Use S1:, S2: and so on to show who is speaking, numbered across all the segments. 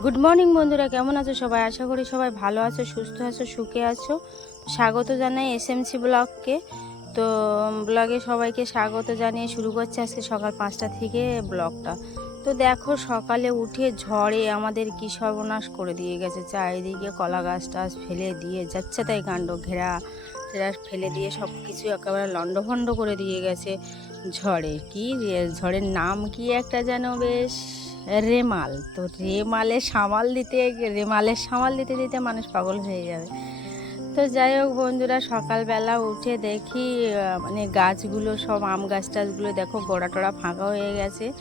S1: Good morning বন্ধুরা। কেমন আছো সবাই? আশা করি সবাই ভালো আছো, সুস্থ আছো, সুখে আছো। স্বাগত জানাই এস এসএমসি ব্লগকে। তো ব্লগে সবাইকে স্বাগত জানিয়ে শুরু করছে আজকে সকাল পাঁচটা থেকে ব্লগটা। তো দেখো, সকালে উঠে ঝড়ে আমাদের কি সর্বনাশ করে দিয়ে গেছে। চারিদিকে কলা গাছ টাছ ফেলে দিয়ে যাচ্ছে তাই কাণ্ড ঘেরা। ঘেরা ফেলে দিয়ে সব কিছু একেবারে লণ্ডভণ্ড করে দিয়ে গেছে ঝড়ে। কি ঝড়ের নাম কি একটা যেন বেশ? রেমাল। তো রেমালে সামাল দিতে, রেমালের সামাল দিতে দিতে মানুষ পাগল হয়ে যাবে। তো যাই হোক বন্ধুরা, সকালবেলা উঠে দেখি মানে গাছগুলো সব, আম গাছ টাছগুলো দেখো গোড়া টোড়া ফাঁকা হয়ে গেছে।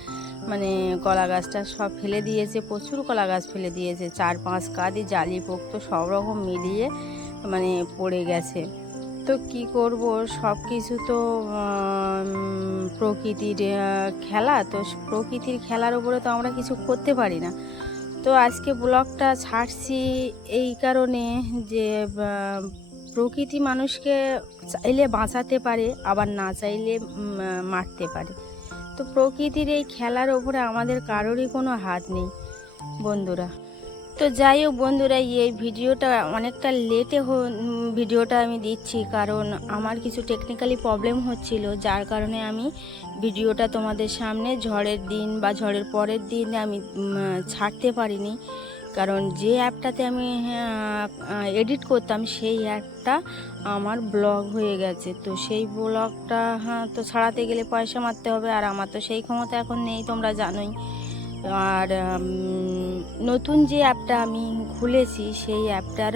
S1: মানে কলা গাছটা সব ফেলে দিয়েছে, প্রচুর কলা গাছ ফেলে দিয়েছে। চার পাঁচ কাঁদি জালি পোক্ত সব রকম মিলিয়ে মানে পড়ে গেছে। তো কি করব? সব কিছু তো প্রকৃতির খেলা। তো প্রকৃতির খেলার উপরে তো আমরা কিছু করতে পারি না। তো আজকে ব্লগটা ছাড়ছি এই কারণে যে প্রকৃতি মানুষকে চাইলে বাঁচাতে পারে, আবার না চাইলে মারতে পারে। তো প্রকৃতির এই খেলার ওপরে আমাদের কারোরই কোনো হাত নেই, বন্ধুরা। তো যাই হোক বন্ধুরা, এই ভিডিওটা অনেকটা লেটে ভিডিওটা আমি দিচ্ছি কারণ আমার কিছু টেকনিক্যালি প্রবলেম হচ্ছিল, যার কারণে আমি ভিডিওটা তোমাদের সামনে ঝড়ের দিন বা ঝড়ের পরের দিন আমি ছাড়তে পারিনি। কারণ যে অ্যাপটাতে আমি এডিট করতাম, সেই অ্যাপটা আমার ব্লগ হয়ে গেছে। তো সেই ব্লগটা হ্যাঁ তো ছাড়াতে গেলে পয়সা মারতে হবে, আর আমার তো সেই ক্ষমতা এখন নেই, তোমরা জানোই। আর নতুন যে অ্যাপটা আমি খুলেছি, সেই অ্যাপটার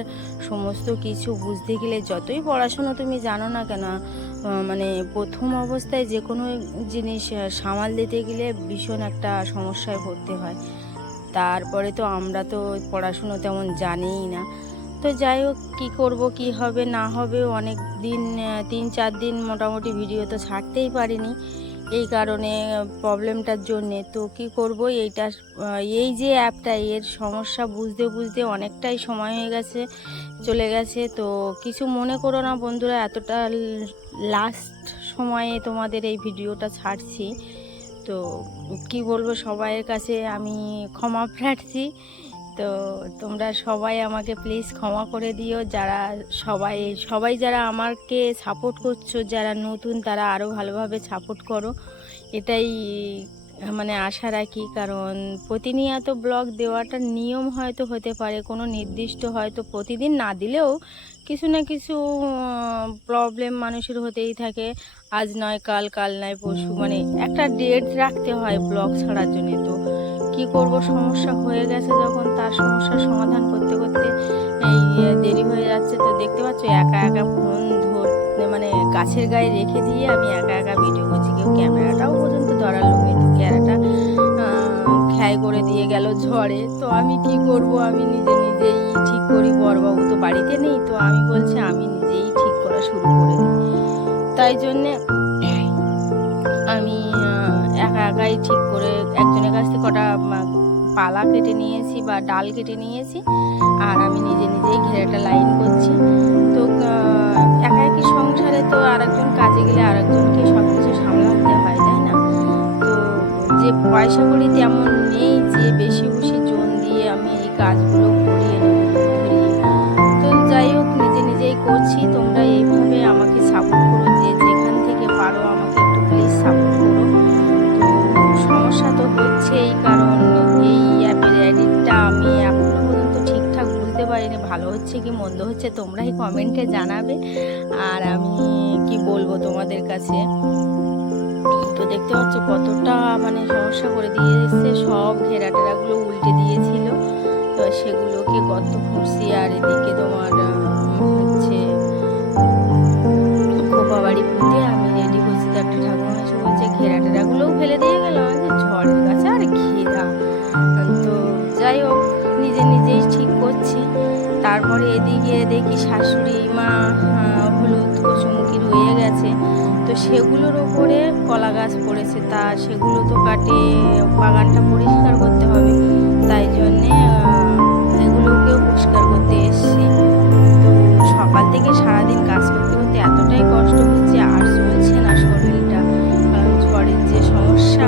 S1: সমস্ত কিছু বুঝতে গেলে যতই পড়াশুনো তুমি জানো না কেন মানে প্রথম অবস্থায় যে কোনো জিনিস সামাল দিতে গেলে ভীষণ একটা সমস্যায় পড়তে হয়। তারপরে তো আমরা তো পড়াশুনো তেমন জানিই না। তো যাই হোক, কী করব, কী হবে, না হবে, অনেক দিন তিন চার দিন মোটামুটি ভিডিও তো ছাড়তেই পারিনি। এই কারণে প্রবলেমটার জন্যে। তো কি করব? এইটা এই যে অ্যাপটা এর সমস্যা বুঝতে বুঝতে অনেকটাই সময় হয়ে গেছে, চলে গেছে। তো কিছু মনে করো না বন্ধুরা, এতটা লাস্ট সময়ে তোমাদের এই ভিডিওটা ছাড়ছি। তো কি বলব, সবাইয়ের কাছে আমি ক্ষমা প্রার্থী। তো তোমরা সবাই আমাকে প্লিজ ক্ষমা করে দিও। যারা সবাই সবাই যারা আমাকে সাপোর্ট করছ, যারা নতুন, তারা আরও ভালোভাবে সাপোর্ট করো। এটাই মানে আশা রাখি, কারণ প্রতিনিয়ত ব্লগ দেওয়াটা নিয়ম হয়তো হতে পারে, কোনো নির্দিষ্ট হয়তো প্রতিদিন না দিলেও কিছু না কিছু প্রবলেম মানুষের হতেই থাকে। আজ নয়, কাল কাল নয়, পরশু মানে একটা ডেট রাখতে হয় ব্লগ ছাড়ার জন্য, তো কি করব? সমস্যা হয়ে গেছে যখন তার সমস্যার সমাধান করতে করতে এই দেরি হয়ে যাচ্ছে। তো দেখতে পাচ্ছ, একা একা ফোন ধর মানে গাছের গায়ে রেখে দিয়ে আমি একা একা ভিডিও করছি। কেউ ক্যামেরাটাও পর্যন্ত ধরালো কিন্তু ক্যামেরাটা খেয়াই করে দিয়ে গেল ঝড়ে। তো আমি কি করব? আমি নিজে নিজেই ঠিক করি। বড়বাবু তো বাড়িতে নেই। তো আমি বলছি, আমি নিজেই ঠিক করা শুরু করে দিই। তাই জন্যে আমি একা একাই ঠিক কটা পালা কেটে নিয়েছি বা ডাল কেটে নিয়েছি, আর আমি নিজে নিজেই ঘেরাটা লাইন করছি। তো একা একই সংসারে তো আরেকজন কাজে গেলে আরেকজনকে সব কিছু সামলাতে হয়, তাই না? তো যে পয়সা করি তেমন নেই যে বেশি বেশি জোন দিয়ে আমি এই কাজগুলো ভালো হচ্ছে কি মন্দ হচ্ছে তোমরাই কমেন্টে জানাবে। আর আমি কি বলব তোমাদের কাছে? তো দেখতে পাচ্ছ কতটা মানে সমস্যা করে দিয়ে এসছে। সব ঘেরা টেরাগুলো উল্টে দিয়েছিল। তো সেগুলোকে কত খুশি আর এদিকে তোমার হচ্ছে খোপা বাড়ি পুঁতে আমি রেডি করছি তো একটা ঠাকুমা এসে বলছে ঘেরা টেরাগুলোও ফেলে দিয়ে গেল? তারপরে এদিকে দেখি শাশুড়ি, মা হলুদ, কচুমুখি রয়ে গেছে। তো সেগুলোর ওপরে কলা গাছ পড়েছে। তা সেগুলো তো কাটে, বাগানটা পরিষ্কার করতে হবে। তাই জন্যে এগুলোকেও পরিষ্কার করতে এসেছি। তো সকাল থেকে সারাদিন কাজ করতে করতে এতটাই কষ্ট হচ্ছে, আর চলছে না শরীরটা। কারণ যে সমস্যা,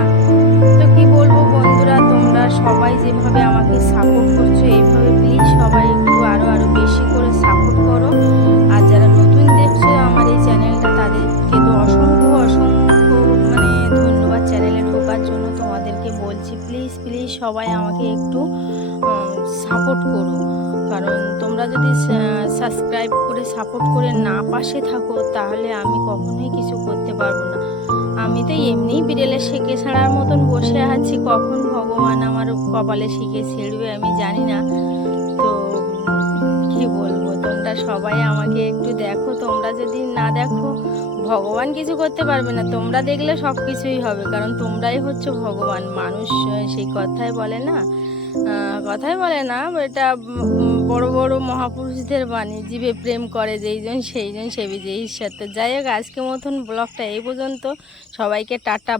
S1: তো কি বলব বন্ধুরা, তোমরা সবাই যেভাবে আমাকে সাপোর্ট সবাই আমাকে একটু সাপোর্ট করো। কারণ তোমরা যদি সাবস্ক্রাইব করে সাপোর্ট করে না পাশে থাকো, তাহলে আমি কখনোই কিছু করতে পারব না। আমি তো এমনিই বিড়েলে শিখে ছাড়ার মতন বসে আছি। কখন ভগবান আমার কপালে শিখে ছেড়বে আমি জানি না। সবাই আমাকে একটু দেখো, তোমরা যদি না দেখো, ভগবান কিছু করতে পারবে না। তোমরা দেখলে সব কিছুই হবে, কারণ তোমরাই হচ্ছে ভগবান। মানুষ সেই কথাই বলে না। কথাই বলে না এটা বড় বড় মহাপুরুষদের বাণী। জীবে প্রেম করে যেইজন সেইজন সেবি। যে ঈশ্বর তো যাই হোক আজকের মতন ব্লগটা এই পর্যন্ত। সবাইকে টাটা